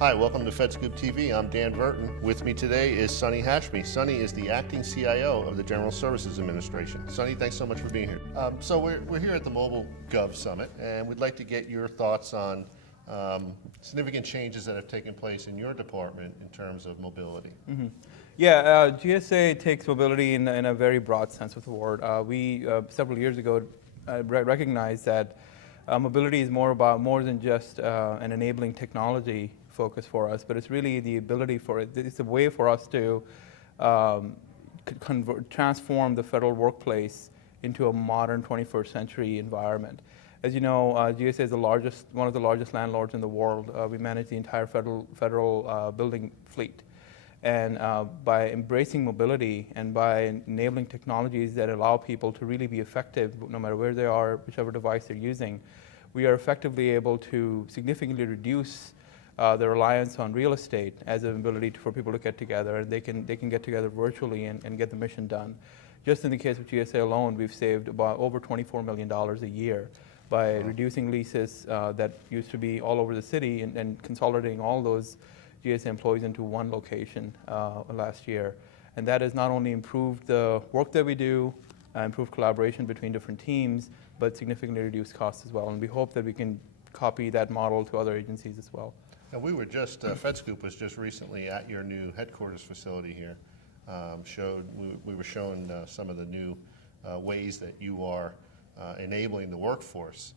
Hi, welcome to FedScoop TV. I'm Dan Verton. With me today is Sonny Hashmi. Sonny is the acting CIO of the General Services Administration. Sonny, thanks so much for being here. So we're here at the Mobile Gov Summit, and we'd like to get your thoughts on significant changes that have taken place in your department in terms of mobility. Yeah, GSA takes mobility in a very broad sense of the word. We several years ago recognized that mobility is more than just an enabling technology focus for us, but it's really the ability for it. It's a way for us to transform the federal workplace into a modern 21st century environment. As you know, GSA is one of the largest landlords in the world. We manage the entire federal building fleet. And by embracing mobility and by enabling technologies that allow people to really be effective, no matter where they are, whichever device they're using, we are effectively able to significantly reduce the reliance on real estate as an ability for people to get together, and they can get together virtually and get the mission done. Just in the case of GSA alone, we've saved about over $24 million a year by reducing leases that used to be all over the city and consolidating all those GSA employees into one location last year. And that has not only improved the work that we do, improved collaboration between different teams, but significantly reduced costs as well. And we hope that we can copy that model to other agencies as well. Now we were just, FedScoop was just recently at your new headquarters facility here. We were shown some of the new ways that you are enabling the workforce.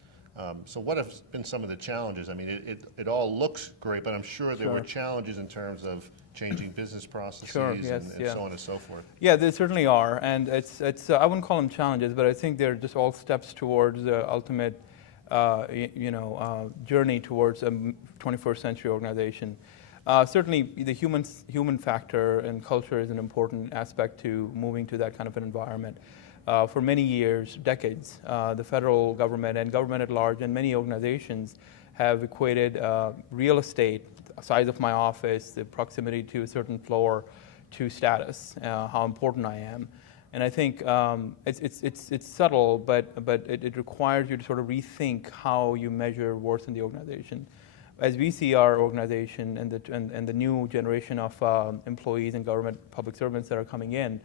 So what have been some of the challenges? I mean, it all looks great, but I'm sure there were challenges in terms of changing business processes and so on and so forth. Yeah, there certainly are, and it's I wouldn't call them challenges, but I think they're just all steps towards the ultimate journey towards a 21st century organization. Certainly, the human factor and culture is an important aspect to moving to that kind of an environment. For many years, decades, the federal government and government at large and many organizations have equated real estate, the size of my office, the proximity to a certain floor, to status, how important I am. And I think it's subtle, but it requires you to sort of rethink how you measure worth in the organization. As we see our organization and the new generation of employees and government public servants that are coming in,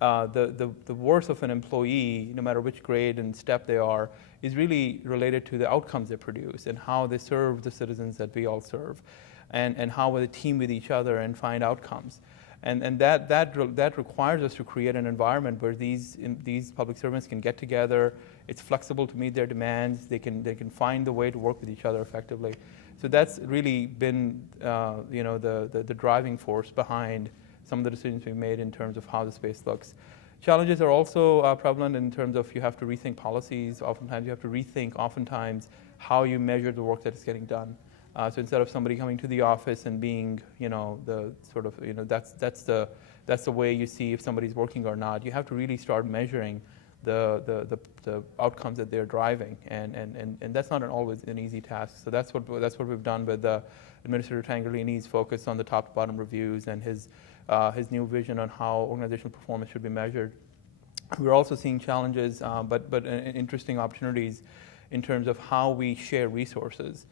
the worth of an employee, no matter which grade and step they are, is really related to the outcomes they produce and how they serve the citizens that we all serve, and how they team with each other and find outcomes. And that requires us to create an environment where these public servants can get together. It's flexible to meet their demands. They can find the way to work with each other effectively. So that's really been the driving force behind some of the decisions we've made in terms of how the space looks. Challenges are also prevalent in terms of you have to rethink policies. Oftentimes you have to rethink how you measure the work that is getting done. So instead of somebody coming to the office and being, that's the way you see if somebody's working or not, you have to really start measuring the outcomes that they're driving, and that's not always an easy task. So that's what we've done with Administrator Tangherlini's focus on the top-to-bottom reviews and his new vision on how organizational performance should be measured. We're also seeing challenges, but interesting opportunities in terms of how we share resources.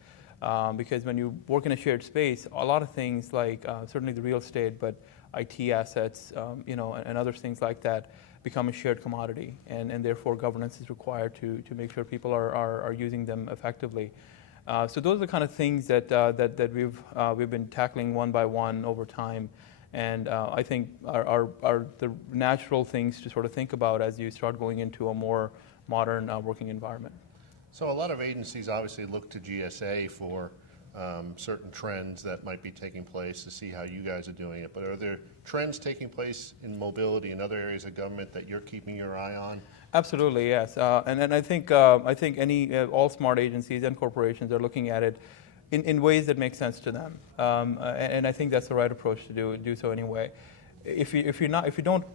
Because when you work in a shared space, a lot of things like certainly the real estate, but IT assets, and other things like that become a shared commodity, and therefore governance is required to make sure people are using them effectively. So those are the kind of things that we've been tackling one by one over time, and I think are the natural things to sort of think about as you start going into a more modern working environment. So a lot of agencies obviously look to GSA for certain trends that might be taking place to see how you guys are doing it. But are there trends taking place in mobility in other areas of government that you're keeping your eye on? Absolutely, yes. And I think all smart agencies and corporations are looking at it in ways that make sense to them. And I think that's the right approach to do so anyway. If you don't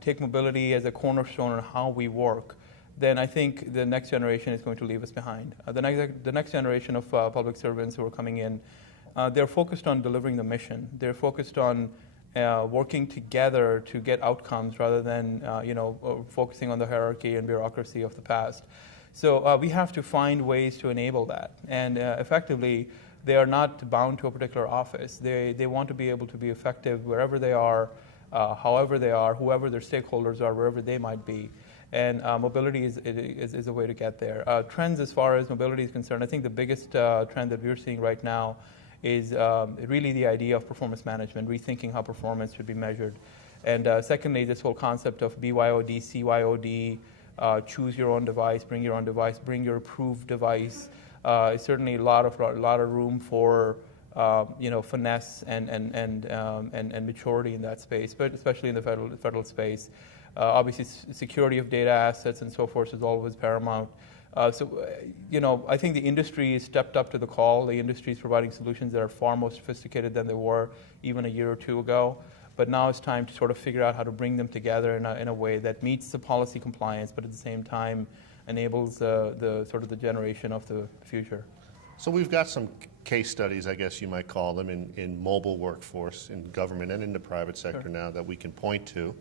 take mobility as a cornerstone on how we work, then I think the next generation is going to leave us behind. The next generation of public servants who are coming in, they're focused on delivering the mission. They're focused on working together to get outcomes rather than focusing on the hierarchy and bureaucracy of the past. So we have to find ways to enable that. And effectively, they are not bound to a particular office. They want to be able to be effective wherever they are, however they are, whoever their stakeholders are, wherever they might be. And mobility is a way to get there. Trends as far as mobility is concerned, I think the biggest trend that we're seeing right now is really the idea of performance management, rethinking how performance should be measured. And secondly, this whole concept of BYOD, CYOD, choose your own device, bring your own device, bring your approved device. Is certainly a lot of room for finesse and maturity in that space, but especially in the federal space. Obviously, security of data assets and so forth is always paramount. I think the industry has stepped up to the call. The industry is providing solutions that are far more sophisticated than they were even a year or two ago. But now it's time to sort of figure out how to bring them together in a way that meets the policy compliance, but at the same time enables the generation of the future. So we've got some case studies, I guess you might call them, in mobile workforce, in government and in the private sector now that we can point to.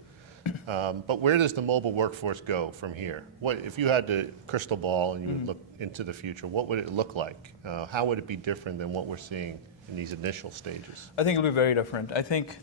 But where does the mobile workforce go from here? What if you had the crystal ball and you would look into the future? What would it look like? How would it be different than what we're seeing in these initial stages? I think it'll be very different. I think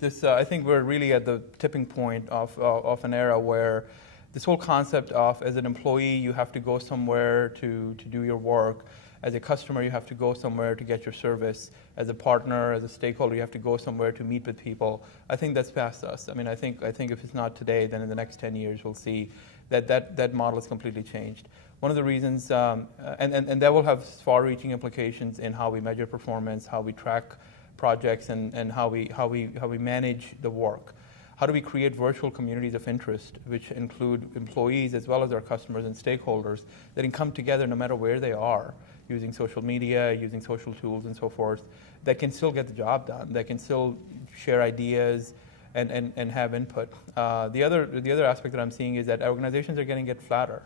we're really at the tipping point of an era where this whole concept of, as an employee, you have to go somewhere to do your work. As a customer, you have to go somewhere to get your service. As a partner, as a stakeholder, you have to go somewhere to meet with people. I think that's past us. I mean, I think if it's not today, then in the next 10 years, we'll see that model is completely changed. One of the reasons, and that will have far-reaching implications in how we measure performance, how we track projects, and how we manage the work. How do we create virtual communities of interest, which include employees as well as our customers and stakeholders, that can come together no matter where they are, using social media, using social tools and so forth, that can still get the job done, that can still share ideas and have input. The other aspect that I'm seeing is that organizations are getting flatter.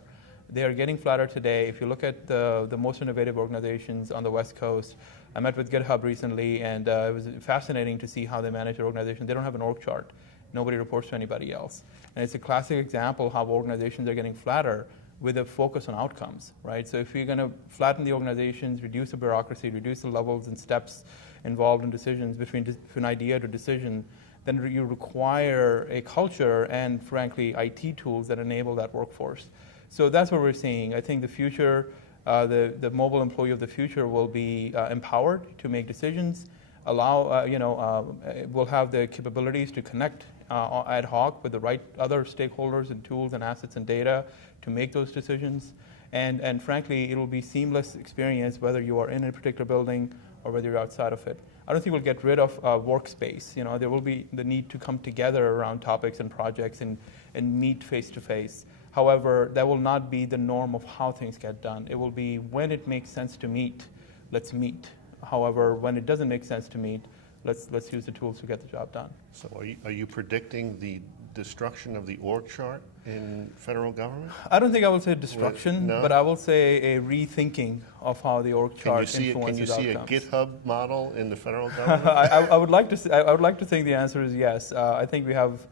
They are getting flatter today. If you look at the most innovative organizations on the West Coast, I met with GitHub recently, and it was fascinating to see how they manage their organization. They don't have an org chart. Nobody reports to anybody else. And it's a classic example how organizations are getting flatter with a focus on outcomes, right? So if you're going to flatten the organizations, reduce the bureaucracy, reduce the levels and steps involved in decisions between idea to decision, then you require a culture and, frankly, IT tools that enable that workforce. So that's what we're seeing. I think the future, the mobile employee of the future will be empowered to make decisions, will have the capabilities to connect ad hoc with the right other stakeholders and tools and assets and data to make those decisions. And frankly, it will be seamless experience whether you are in a particular building or whether you're outside of it. I don't think we'll get rid of workspace. There will be the need to come together around topics and projects and meet face to face. However, that will not be the norm of how things get done. It will be when it makes sense to meet, let's meet. However, when it doesn't make sense to meet, let's use the tools to get the job done. So are you predicting the destruction of the org chart in federal government? I don't think I will say destruction, No? but I will say a rethinking of how the org chart influences outcomes. Can you see a GitHub model in the federal government? I would like to think the answer is yes. I think we have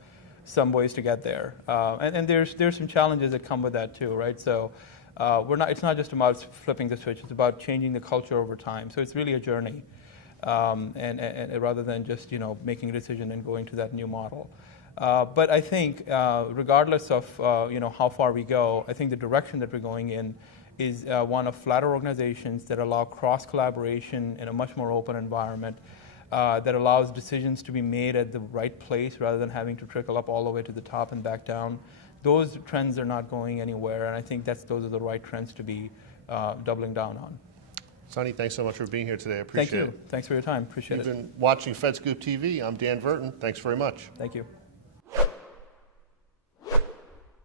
some ways to get there, and there's some challenges that come with that too, right? So it's not just about flipping the switch; it's about changing the culture over time. So it's really a journey, and rather than just making a decision and going to that new model. But I think, regardless of how far we go, I think the direction that we're going in is one of flatter organizations that allow cross collaboration in a much more open environment, that allows decisions to be made at the right place rather than having to trickle up all the way to the top and back down. Those trends are not going anywhere, and I think those are the right trends to be doubling down on. Sunny, thanks so much for being here today. I appreciate it. Thank you. Thanks for your time. Appreciate it. You've been watching FedScoop TV. I'm Dan Verton. Thanks very much. Thank you.